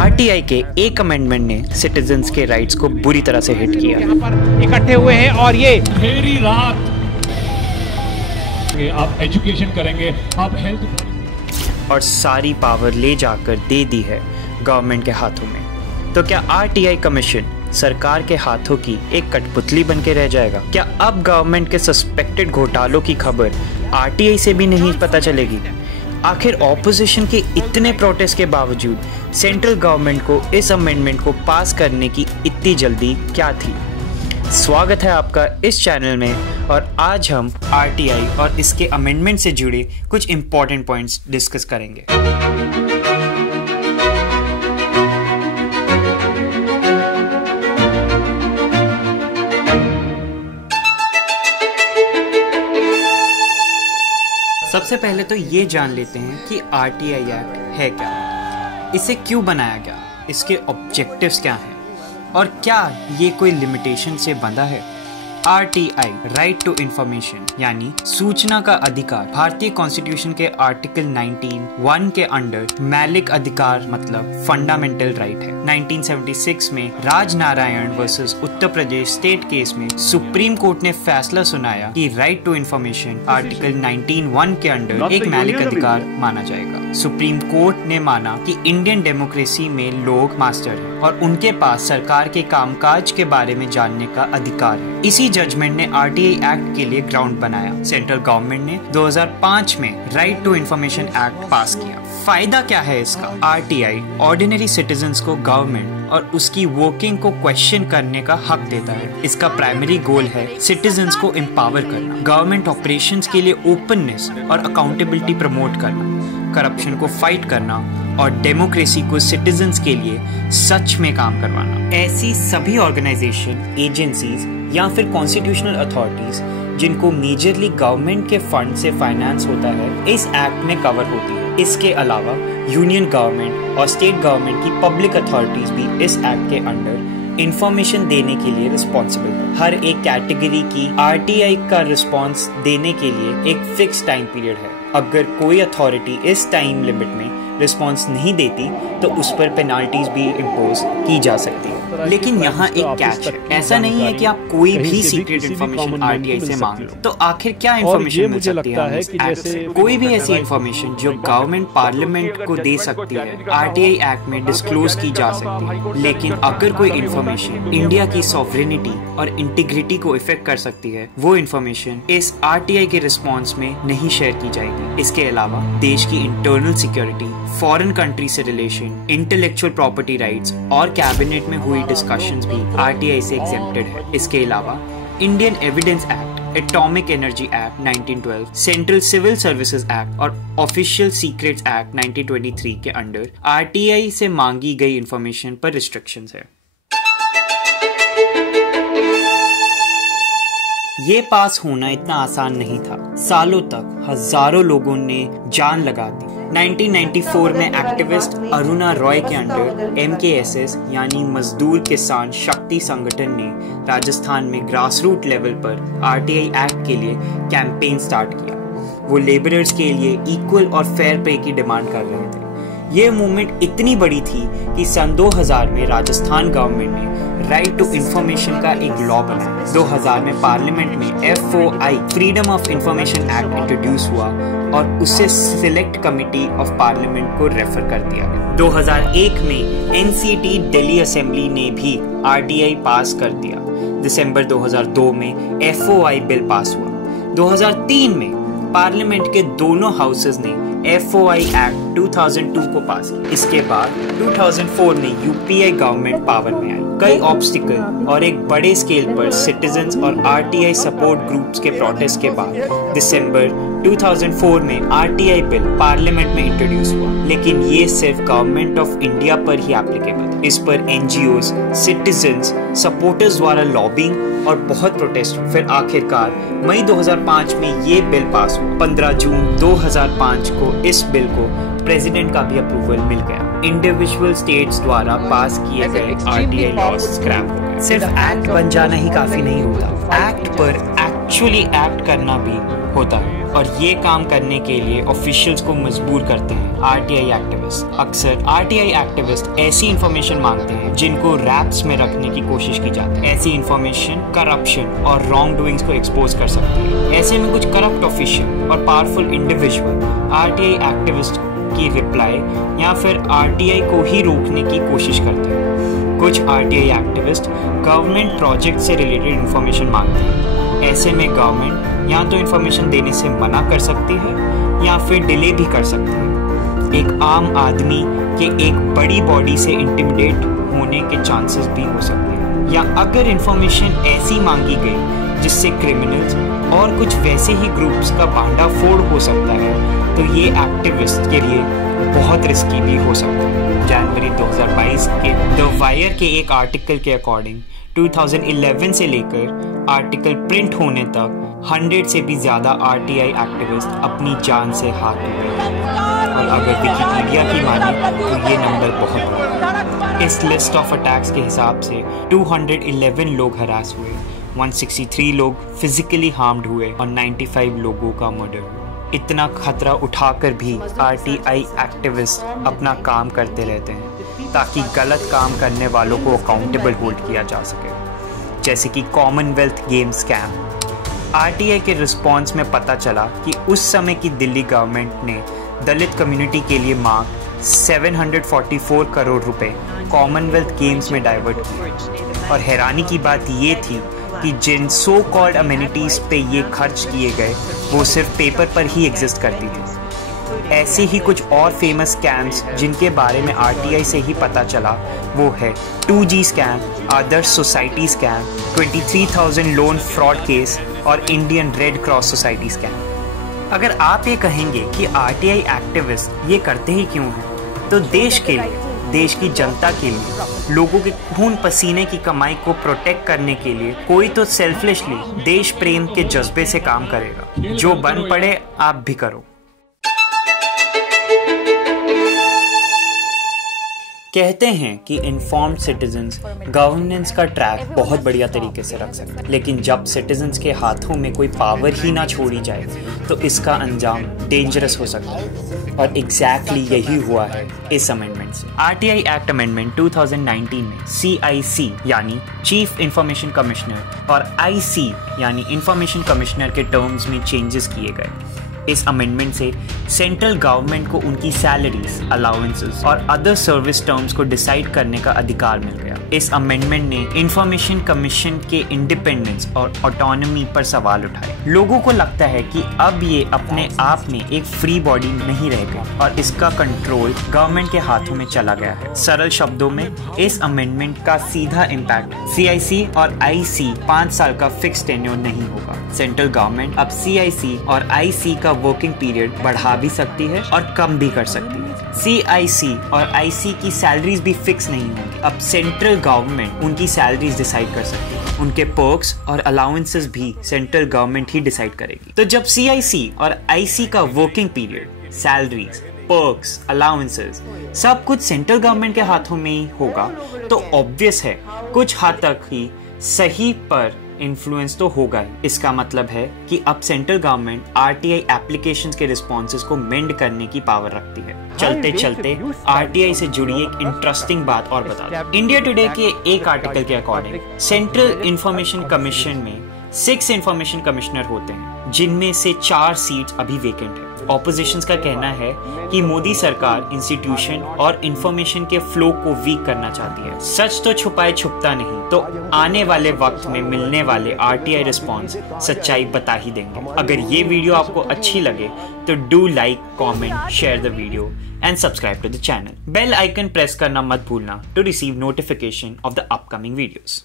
RTI के एक amendment ने सिटीजन्स के राइट्स को बुरी तरह से हिट किया। यहाँ पर इकट्ठे हुए हैं और ये अंधेरी रात आप एजुकेशन करेंगे, आप हेल्थ और सारी पावर ले जाकर दे दी है गवर्नमेंट के हाथों में। तो क्या आरटीआई कमीशन सरकार के हाथों की एक कठपुतली बन के रह जाएगा? क्या अब गवर्नमेंट के सस्पेक्टेड घोटालों की खबर आरटीआई से भी नहीं पता चलेगी? आखिर ऑपोजिशन के इतने प्रोटेस्ट के बावजूद सेंट्रल गवर्नमेंट को इस अमेंडमेंट को पास करने की इतनी जल्दी क्या थी? स्वागत है आपका इस चैनल में और आज हम आरटीआई और इसके अमेंडमेंट से जुड़े कुछ इंपॉर्टेंट पॉइंट्स डिस्कस करेंगे। सबसे पहले तो ये जान लेते हैं कि आरटीआई एक्ट है क्या, इसे क्यों बनाया गया, इसके ऑब्जेक्टिव्स क्या हैं और क्या ये कोई लिमिटेशन से बंधा है। आरटीआई राइट टू इंफॉर्मेशन यानी सूचना का अधिकार भारतीय कॉन्स्टिट्यूशन के आर्टिकल 19(1) के अंडर मौलिक अधिकार मतलब फंडामेंटल राइट है। 1976 में Rajnarayan versus Uttar Pradesh state case में सुप्रीम कोर्ट ने फैसला सुनाया कि राइट टू इंफॉर्मेशन आर्टिकल 19(1) के अंडर एक मौलिक अधिकार माना जाएगा। सुप्रीम कोर्ट ने माना कि इंडियन डेमोक्रेसी में लोग मास्टर हैं और उनके पास सरकार के कामकाज के बारे में जानने का अधिकार है। इसी जजमेंट ने आरटीआई एक्ट के लिए ग्राउंड बनाया। सेंट्रल गवर्नमेंट ने 2005 में right to information act pass किया। फायदा क्या है इसका? आरटीआई ऑर्डिनरी सिटीजन्स को गवर्नमेंट और उसकी वर्किंग को क्वेश्चन करने का हक देता है। इसका प्राइमरी गोल है सिटीजन्स को एम्पावर करना, गवर्नमेंट ऑपरेशंस के लिए ओपननेस और अकाउंटेबिलिटी प्रमोट करना, करप्शन को फाइट करना और डेमोक्रेसी को सिटीजन्स के लिए सच में काम करवाना। ऐसी सभी ऑर्गेनाइजेशन, एजेंसीज या फिर कॉन्स्टिट्यूशनल अथॉरिटीज जिनको मेजरली गवर्नमेंट के फंड से फाइनेंस होता है इस एक्ट में कवर होती है। इसके अलावा यूनियन गवर्नमेंट और स्टेट गवर्नमेंट की पब्लिक अथॉरिटीज भी इस एक्ट के अंडर इंफॉर्मेशन देने के लिए रिस्पॉन्सिबल है। हर एक कैटेगरी की आरटीआई का रिस्पॉन्स देने के लिए एक फिक्स टाइम पीरियड है। अगर कोई अथॉरिटी इस टाइम लिमिट में रिस्पॉन्स नहीं देती तो उस पर पेनाल्टीज भी इम्पोज की जा सकती है। लेकिन यहाँ एक कैच है, ऐसा नहीं है कि आप कोई भी सीक्रेट इन्फॉर्मेशन आरटीआई से मांग लो। तो आखिर क्या इन्फॉर्मेशन मिल सकती है इस एक्ट से? कोई भी ऐसी इन्फॉर्मेशन जो गवर्नमेंट पार्लियामेंट को दे सकती है आरटीआई एक्ट में डिस्क्लोज की जा सकती है। लेकिन अगर कोई इन्फॉर्मेशन इंडिया की सॉवरेनिटी और इंटीग्रिटी को इफेक्ट कर सकती है वो इन्फॉर्मेशन इस आरटीआई के रिस्पॉन्स में नहीं शेयर की जाएगी। इसके अलावा देश की इंटरनल सिक्योरिटी, फॉरेन कंट्री से रिलेशन, इंटेलेक्चुअल प्रॉपर्टी राइट्स और कैबिनेट में हुई डिस्कशंस भी आरटीआई से एग्जेम्प्टेड है। इसके अलावा Indian evidence act, atomic energy act 1912, central civil services act और ऑफिशियल सीक्रेट्स एक्ट 1923 के अंडर आरटीआई से मांगी गई इंफॉर्मेशन पर रिस्ट्रिक्शंस है। ये पास होना इतना आसान नहीं था। सालों तक हजारों लोगों ने जान लगा दी। 1994 में एक्टिविस्ट अरुणा रॉय के अंडर MKSS यानी मजदूर किसान शक्ति संगठन ने राजस्थान में ग्रास रूट लेवल पर आरटीआई एक्ट के लिए कैंपेन स्टार्ट किया। वो लेबरर्स के लिए इक्वल और फेयर पे की डिमांड कर रहे थे। ये मूवमेंट इतनी बड़ी थी कि सन 2000 में राजस्थान गवर्नमेंट ने राइट टू इंफॉर्मेशन का एक लॉ बनाया। 2000 में पार्लियामेंट में FOI freedom of information act introduce हुआ और उसे सिलेक्ट कमिटी ऑफ पार्लियामेंट को रेफर कर दिया गया। 2001 में NCT दिल्ली असेंबली ने भी आरटीआई पास कर दिया। दिसंबर 2002 में FOI बिल पास हुआ। 2003 में पार्लियामेंट के दोनों हाउसेस ने FOI एक्ट 2002 को पास किया। इसके बाद 2004 में यूपीए गवर्नमेंट पावर में आई। कई ऑब्स्टिकल और एक बड़े स्केल पर सिटीजन्स और आरटीआई सपोर्ट ग्रुप्स के प्रोटेस्ट के बाद दिसंबर 2004 में आरटीआई बिल पार्लियामेंट में इंट्रोड्यूस हुआ। लेकिन ये सिर्फ गवर्नमेंट ऑफ इंडिया पर ही एप्लीकेबल था। इस पर NGOs, सिटीजन्स, सपोर्टर्स द्वारा लॉबिंग और बहुत प्रोटेस्ट हुए। फिर आखिरकार मई 2005 में ये बिल पास हुआ। 15 जून 2005 को इस बिल को प्रेसिडेंट का भी अप्रूवल मिल गया। इंडिविजुअल स्टेट्स द्वारा पास किए गए आरटीआई लॉज स्क्रैप हो गए। सिर्फ एक्ट बन जाना ही काफी नहीं होता, एक्ट पर एक्चुअली एक्ट करना भी होता है और ये काम करने के लिए ऑफिशियल्स को मजबूर करते हैं आरटीआई एक्टिविस्ट। एक्टिविस्ट। अक्सर आरटीआई एक्टिविस्ट ऐसी इंफॉर्मेशन मांगते हैं जिनको रैप्स में रखने की कोशिश की जाती है। ऐसी इंफॉर्मेशन करप्शन और रॉन्ग डूइंग्स को एक्सपोज कर सकती है। ऐसे में कुछ करप्ट ऑफिशियल और पावरफुल इंडिविजुअल आरटीआई एक्टिविस्ट की रिप्लाई या फिर आरटीआई को ही रोकने की कोशिश करते हैं। कुछ आरटीआई एक्टिविस्ट गवर्नमेंट प्रोजेक्ट से रिलेटेड इंफॉर्मेशन मांगते हैं। ऐसे में गवर्नमेंट या तो इंफॉर्मेशन देने से मना कर सकती है या फिर डिले भी कर सकती है। एक आम आदमी के एक बड़ी बॉडी से इंटिमिडेट होने के चांसेस भी हो सकते हैं। या अगर इंफॉर्मेशन ऐसी मांगी गई जिससे क्रिमिनल्स और कुछ वैसे ही ग्रुप्स का भांडाफोड़ हो सकता है, तो ये एक्टिविस्ट के लिए बहुत रिस्की भी हो सकता है। जनवरी 2022 के द वायर के एक आर्टिकल के अकॉर्डिंग 2011 से लेकर आर्टिकल प्रिंट होने तक 100 से भी ज़्यादा आरटीआई एक्टिविस्ट अपनी जान से हाथ धो गए। और अगर विकिपीडिया की माने तो ये नंबर बहुत बड़ा। इस लिस्ट ऑफ अटैक्स के हिसाब से 211 लोग हरास हुए, 163 लोग फिजिकली हार्म्ड हुए और 95 लोगों का मर्डर हुआ। इतना खतरा उठाकर भी आरटीआई एक्टिविस्ट अपना काम करते रहते हैं ताकि गलत काम करने वालों को अकाउंटेबल होल्ड किया जा सके, जैसे कि कॉमनवेल्थ गेम स्कैम। आरटीआई के रिस्पॉन्स में पता चला कि उस समय की दिल्ली गवर्नमेंट ने दलित कम्युनिटी के लिए मांग 744 करोड़ रुपए कॉमनवेल्थ गेम्स में डाइवर्ट किए। और हैरानी की बात ये थी कि जिन सो कॉल्ड अमेनिटीज पे ये खर्च किए गए वो सिर्फ पेपर पर ही एग्जिस्ट करती थी। ऐसे ही कुछ और फेमस स्कैम्स जिनके बारे में आरटीआई से ही पता चला वो है 2G scam, Adarsh society scam, 23,000 loan fraud case और Indian Red Cross Society scam. अगर आप ये कहेंगे कि आरटीआई एक्टिविस्ट ये करते ही क्यों हैं, तो देश के लिए, देश की जनता के लिए, लोगों के खून पसीने की कमाई को प्रोटेक्ट करने के लिए कोई तो सेल्फलेसली देश प्रेम के जज्बे से काम करेगा। जो बन पड़े आप भी करो। कहते हैं कि इन्फॉर्म्ड सिटीजन्स गवर्नेंस का ट्रैक बहुत बढ़िया तरीके से रख सकते हैं, लेकिन जब सिटीजन्स के हाथों में कोई पावर ही ना छोड़ी जाए तो इसका अंजाम डेंजरस हो सकता है। और एग्जैक्टली यही हुआ है इस अमेंडमेंट से। आरटीआई एक्ट अमेंडमेंट 2019 में CIC यानी चीफ इंफॉर्मेशन कमिश्नर और IC यानी इंफॉर्मेशन कमिश्नर के टर्म्स में चेंजेस किए गए। इस अमेंडमेंट से सेंट्रल गवर्नमेंट को उनकी सैलरीज, अलाउंसेस और अदर सर्विस टर्म्स को डिसाइड करने का अधिकार मिल गया। इस अमेंडमेंट ने इंफॉर्मेशन कमीशन के इंडिपेंडेंस और ऑटोनॉमी पर सवाल उठाए। लोगों को लगता है कि अब ये अपने आप में एक फ्री बॉडी नहीं रह गई और इसका कंट्रोल गवर्नमेंट के हाथों में चला गया है। सरल शब्दों में इस अमेंडमेंट का सीधा इम्पैक्ट CIC और IC 5 साल का फिक्स टेन्योर नहीं होगा। सेंट्रल गवर्नमेंट अब CIC और IC का वर्किंग पीरियड बढ़ा भी सकती है और कम भी कर सकती है। CIC और IC की सैलरीज भी फिक्स नहीं होंगी। अब सेंट्रल गवर्नमेंट उनकी सैलरीज डिसाइड कर सकती है। उनके पर्क्स और अलाउंसेस भी सेंट्रल गवर्नमेंट ही डिसाइड करेगी। तो जब CIC और IC का working period, salaries, perks, allowances सब कुछ सेंट्रल गवर्नमेंट के हाथों में ही होगा तो ऑब्वियस है कुछ हद तक ही सही पर इन्फ्लुएंस तो होगा ही। इसका मतलब है कि अब सेंट्रल गवर्नमेंट आरटीआई एप्लीकेशंस के रिस्पॉन्सेज को मेंड करने की पावर रखती है। चलते चलते आरटीआई से जुड़ी एक इंटरेस्टिंग बात और बता दूं। इंडिया टुडे के एक आर्टिकल के अकॉर्डिंग सेंट्रल इंफॉर्मेशन कमीशन में 6 इंफॉर्मेशन कमिश्नर होते हैं, जिनमें से 4 सीट्स अभी वेकेंट है। ऑपोजिशन का कहना है कि मोदी सरकार इंस्टीट्यूशन और इंफॉर्मेशन के फ्लो को वीक करना चाहती है। सच तो छुपाए छुपता नहीं, तो आने वाले वक्त में मिलने वाले आरटीआई रिस्पॉन्स सच्चाई बता ही देंगे। अगर ये वीडियो आपको अच्छी लगे तो do like, comment, share the video and subscribe to the channel. Bell icon press करना मत भूलना to receive notification of the upcoming videos.